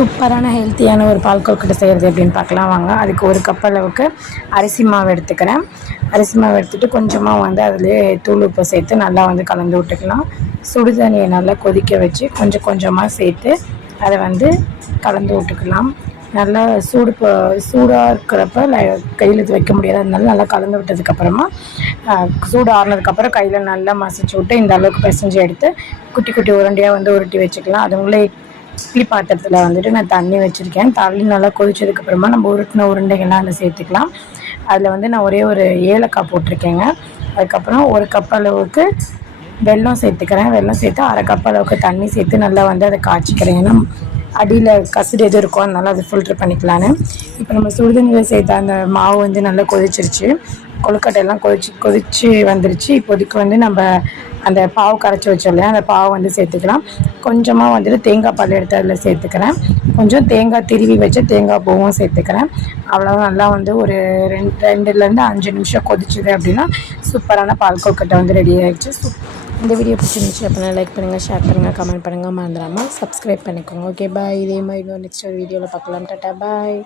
சூப்பரான ஹெல்த்தியான ஒரு பால் கொழுக்கட்டை செய்கிறது எப்படின்னு பார்க்கலாம் வாங்க. அதுக்கு ஒரு கப் அளவுக்கு அரிசி மாவு எடுத்துக்கிறேன். அரிசி மாவு எடுத்துகிட்டு கொஞ்சமாக வந்து அதிலே தூள் உப்பு சேர்த்து நல்லா வந்து கலந்து விட்டுக்கலாம். சுடு தண்ணியை நல்லா கொதிக்க வச்சு கொஞ்சம் கொஞ்சமாக சேர்த்து அதை வந்து கலந்து விட்டுக்கலாம். நல்லா சூடாக இருக்கிறப்ப கையில் இது வைக்க முடியாது, அதனால நல்லா கலந்து விட்டதுக்கப்புறமா சூடு ஆறுனதுக்கப்புறம் கையில் நல்லா மசிச்சு விட்டு இந்த அளவுக்கு பிசைஞ்சு எடுத்து குட்டி குட்டி உருண்டையாக வந்து உருட்டி வச்சுக்கலாம். அதுங்களே இட்லி பாத்திரத்தில் வந்துட்டு நான் தண்ணி வச்சுருக்கேன். தண்ணி நல்லா கொதிச்சதுக்கப்புறமா நம்ம உருட்டின உருண்டைகள்லாம் அதில் சேர்த்துக்கலாம். அதில் வந்து நான் ஒரே ஒரு ஏலக்காய் போட்டிருக்கேங்க. அதுக்கப்புறம் ஒரு கப் அளவுக்கு வெல்லம் சேர்த்துக்கிறேன். வெல்லம் சேர்த்து அரை கப் அளவுக்கு தண்ணி சேர்த்து நல்லா வந்து அதை காய்ச்சிக்கிறேன். ஏன்னா அடியில் கசுடு எது இருக்கும், அதனால அதை ஃபில்ட்ரு பண்ணிக்கலான்னு. இப்போ நம்ம சுடுதண்ணியில் சேர்த்த அந்த மாவு வந்து நல்லா கொதிச்சிருச்சு. கொழுக்கட்டையெல்லாம் கொதிச்சு வந்துருச்சு. இப்போதைக்கு வந்து நம்ம அந்த பாவு கரைச்சி வச்சோம் இல்லையா, அந்த பாவை வந்து சேர்த்துக்கலாம். கொஞ்சமாக வந்துட்டு தேங்காய் பால் எடுத்து அதில் சேர்த்துக்கிறேன். கொஞ்சம் தேங்காய் திருவி வச்ச தேங்காய் பூவும் சேர்த்துக்கிறேன். அவ்வளோதான். நல்லா வந்து ஒரு 2லேருந்து 5 நிமிஷம் கொதிச்சுது அப்படின்னா சூப்பரான பால் கொழுக்கட்டை வந்து ரெடி ஆகிடுச்சு. இந்த வீடியோ பிடிச்சிருந்துச்சு அப்படின்னா லைக் பண்ணுங்கள், ஷேர் பண்ணுங்கள், கமெண்ட் பண்ணுங்கள், மறந்துடாமல் சப்ஸ்கிரைப் பண்ணிக்கோங்க. Okay bye. இதே மாதிரி இன்னொரு நெக்ஸ்ட் ஒரு வீடியோவில் பார்க்கலாம். டாட்டா பாய்.